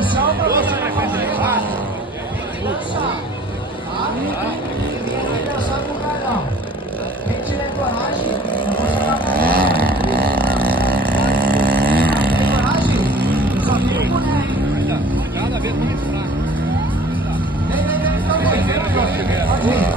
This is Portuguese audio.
especial para você fazer. Tem que dançar, tá? Ninguém vai dançar no lugar, não. Quem tiver coragem, eu vou jogar pra ele. Tem coragem? Só tem um boné, hein? Cada vez mais fraco. Vem, então, vem. Pode ir.